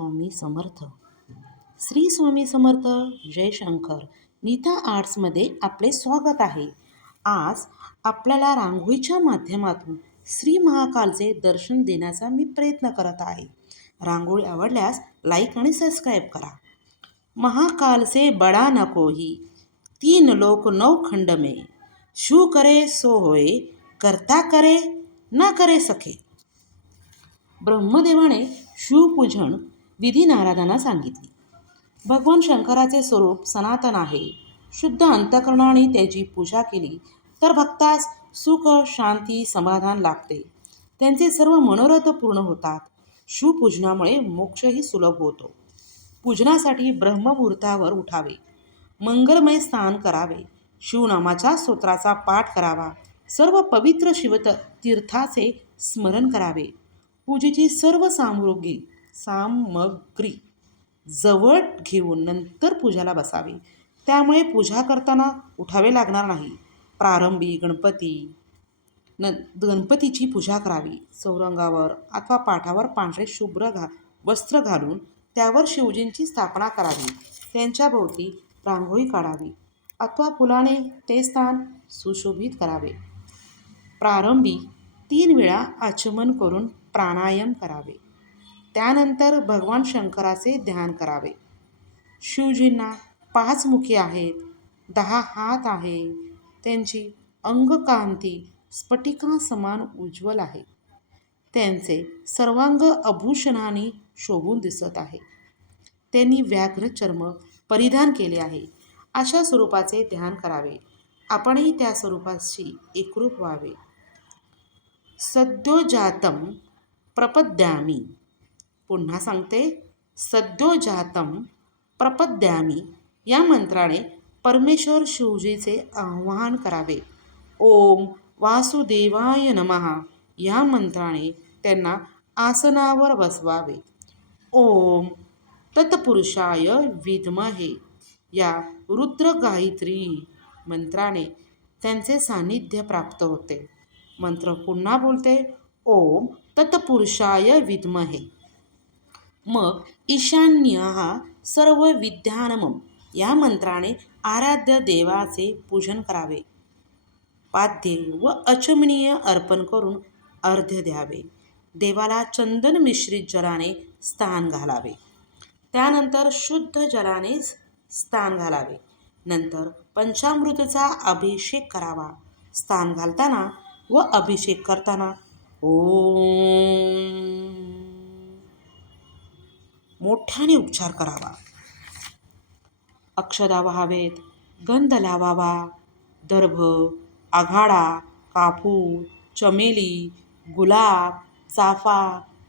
स्वामी समर्थ. श्री स्वामी समर्थ. जय शंकर. नीता आर्ट्समध्ये आपले स्वागत आहे. आज आपल्याला रांगोळीच्या माध्यमातून श्री महाकालचे दर्शन देण्याचा मी प्रयत्न करत आहे. रांगोळी आवडल्यास लाईक आणि सबस्क्राईब करा. महाकाल से बड़ा न कोई, तीन लोक नौ खंड में, शू करे सो होए, करता करे न करे सके. ब्रह्मदेवाने शिवपूजन विधी नारदांना सांगितली. भगवान शंकराचे स्वरूप सनातन आहे. शुद्ध अंतःकरणाने त्याची पूजा केली तर भक्तास सुख, शांती, समाधान लाभते. त्यांचे सर्व मनोरथ पूर्ण होतात. शिवपूजनामुळे मोक्षही सुलभ होतो. पूजनासाठी ब्रह्ममुहूर्तावर उठावे, मंगलमय स्नान करावे, शिवनामाच्या स्तोत्राचा पाठ करावा, सर्व पवित्र तीर्थाचे स्मरण करावे. पूजेची सर्व सामग्री जवळ घेऊन नंतर पूजाला बसावे. त्यामुळे पूजा करताना उठावे लागणार नाही. प्रारंभी गणपतीची पूजा करावी. चौरंगावर अथवा पाठावर पांढरे शुभ्र वस्त्र घालून त्यावर शिवजींची स्थापना करावी. त्यांच्या भोवती रांगोळी काढावी अथवा फुलाने ते स्थान सुशोभित करावे. प्रारंभी 3 वेळा आचमन करून प्राणायाम करावे. त्यानंतर भगवान शंकराचे ध्यान करावे. शिवजींना 5 मुखे आहेत, 10 हात आहे. त्यांची अंगकांती स्फटिका समान उज्ज्वल आहे. त्यांचे सर्वांग आभूषणांनी शोभून दिसत आहे. त्यांनी व्याघ्र चर्म परिधान केले आहे. अशा स्वरूपाचे ध्यान करावे. आपणही त्या स्वरूपाशी एकरूप व्हावे. सद्योजातं प्रपद्यामी. पुन्हा सांगते, सद्योजातं प्रपद्यामी या मंत्राने परमेश्वर शिवजीचे आवाहन करावे. ओम वासुदेवाय नमः या मंत्राने त्यांना आसनावर बसवावे. ओम तत्पुरुषाय विद्महे या रुद्र गायत्री मंत्राने त्यांचे सान्निध्य प्राप्त होते. मंत्र पुन्हा बोलते, ओम तत्पुरुषाय विद्महे. मग ईशान्यः सर्व विद्यानमम या मंत्राने आराध्य देवाचे पूजन करावे. पाद्ये व अचमनीय अर्पण करून अर्घ्य द्यावे. देवाला चंदन मिश्रित जलाने स्नान घालावे. त्यानंतर शुद्ध जलाने स्नान घालावे. नंतर पंचामृताचा अभिषेक करावा. स्नान घालताना व अभिषेक करताना ओम मोठ्याने उच्चार करावा. अक्षदा व्हावेत, गंध लावावा. दर्भ, आघाडा, कापूर, चमेली, गुलाब, चाफा,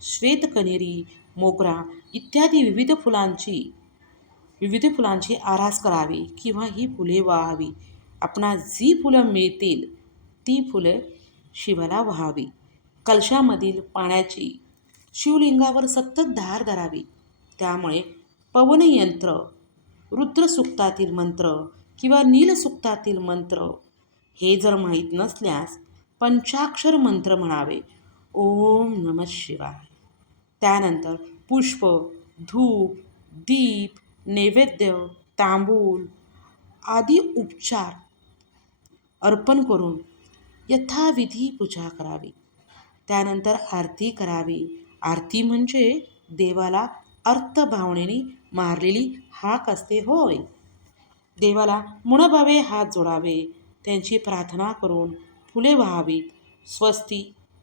श्वेतकण्हेरी, मोगरा इत्यादी विविध फुलांची आरास करावी किंवा ही फुले वाहावी. आपणास जी फुलं मिळतील ती फुले शिवाला व्हावी. कलशामधील पाण्याची शिवलिंगावर सतत धार धरावी. त्यामुळे पवनयंत्र, रुद्रसूक्तातील मंत्र किंवा नीलसूक्तातील मंत्र हे जर माहीत नसल्यास पंचाक्षर मंत्र म्हणावे. ओम नमः शिवाय. त्यानंतर पुष्प, धूप, दीप, नैवेद्य, तांबूल आदी उपचार अर्पण करून यथाविधी पूजा करावी. त्यानंतर आरती करावी. आरती म्हणजे देवाला अर्थभावनेने मारलेली हाक असते होय. देवाला मनोभावे हात जोडावे. त्यांची प्रार्थना करून फुले वाहावीत. स्वस्ती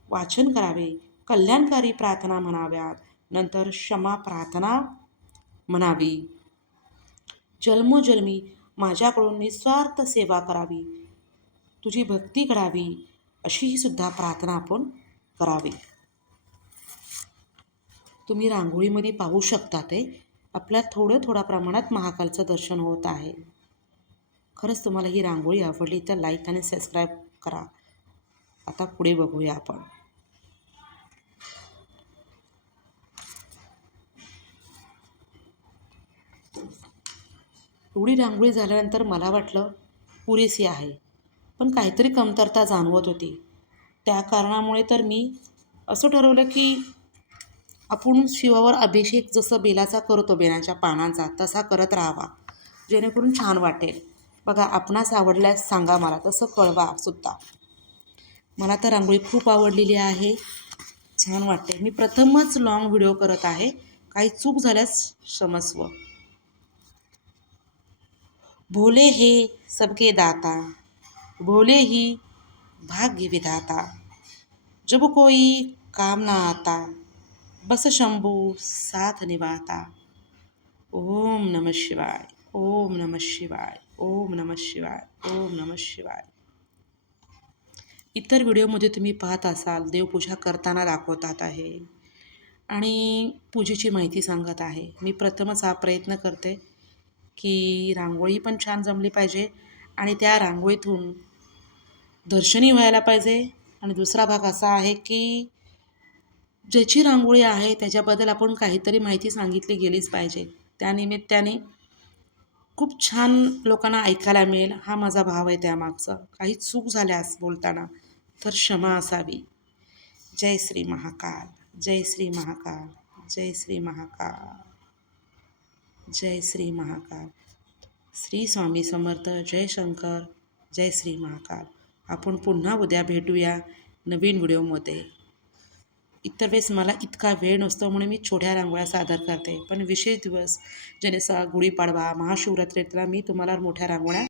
वाचन करावे. कल्याणकारी प्रार्थना म्हणाव्यात. नंतर क्षमा प्रार्थना म्हणावी. जन्मोजन्मी माझ्याकडून निस्वार्थ सेवा करावी, तुझी भक्ती करावी अशीही सुद्धा प्रार्थना आपण करावी. तुम्ही रांगोळीमध्ये पाहू शकता ते आपल्या थोड्या प्रमाणात महाकालचं दर्शन होत आहे. खरंच तुम्हाला ही रांगोळी आवडली तर लाईक आणि सबस्क्राईब करा. आता पुढे बघूया आपण. एवढी रांगोळी झाल्यानंतर मला वाटलं पुरेशी आहे, पण काहीतरी कमतरता जाणवत होती. त्या कारणामुळे तर मी असं ठरवलं की आपण शिवावर अभिषेक जसं बेलाचा करतो बेलाच्या पानांचा तसा करत राहावा, जेणेकरून छान वाटेल. बघा, आपणास आवडल्यास सांगा मला, तसं कळवा सुद्धा. मला तर रांगोळी खूप आवडलेली आहे, छान वाटते. मी प्रथमच लॉंग व्हिडिओ करत आहे, काही चूक झाल्यास क्षमस्व. भोले हे सबके दाता, भोले ही भाग्य विधाता, जब कोई काम ना आता, बस शंभू साथ निभाता. ओम नमः शिवाय, ओम नमः शिवाय, ओम नमः शिवाय, ओम नमः शिवाय. इतर व्हिडिओमध्ये तुम्ही पाहत असाल देवपूजा करताना दाखवतात आहे आणि पूजेची माहिती सांगत आहे. मी प्रथमच हा प्रयत्न करते की रांगोळी पण छान जमली पाहिजे आणि त्या रांगोळीतून दर्शनी व्हायला पाहिजे. आणि दुसरा भाग असा आहे की ज्याची रांगोळी आहे त्याच्याबद्दल आपण काहीतरी माहिती सांगितली गेलीच पाहिजे. त्यानिमित्ताने खूप छान लोकांना ऐकायला मिळेल, हा माझा भाव आहे त्यामागचा. काही चूक झाल्यास बोलताना तर क्षमा असावी. जय श्री महाकाल, जय श्री महाकाल, जय श्री महाकाल, जय श्री महाकाल. श्री स्वामी समर्थ, जय शंकर, जय श्री महाकाल. आपण पुन्हा उद्या भेटूया नवीन व्हिडिओमध्ये. इतर वेळेस मला इतका वेळ नसतो म्हणून मी छोट्या रांगोळ्या सादर करते, पण विशेष दिवस जसे गुढीपाडवा, महाशिवरात्री, त्याला मी तुम्हाला मोठ्या रांगोळ्या